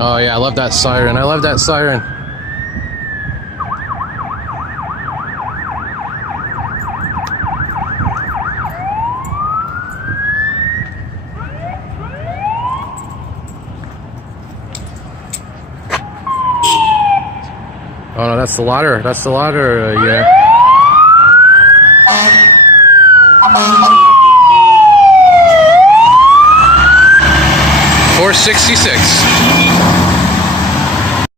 Oh yeah, I love that siren. I love that siren. Oh no, that's the ladder. That's the ladder. Yeah. 466.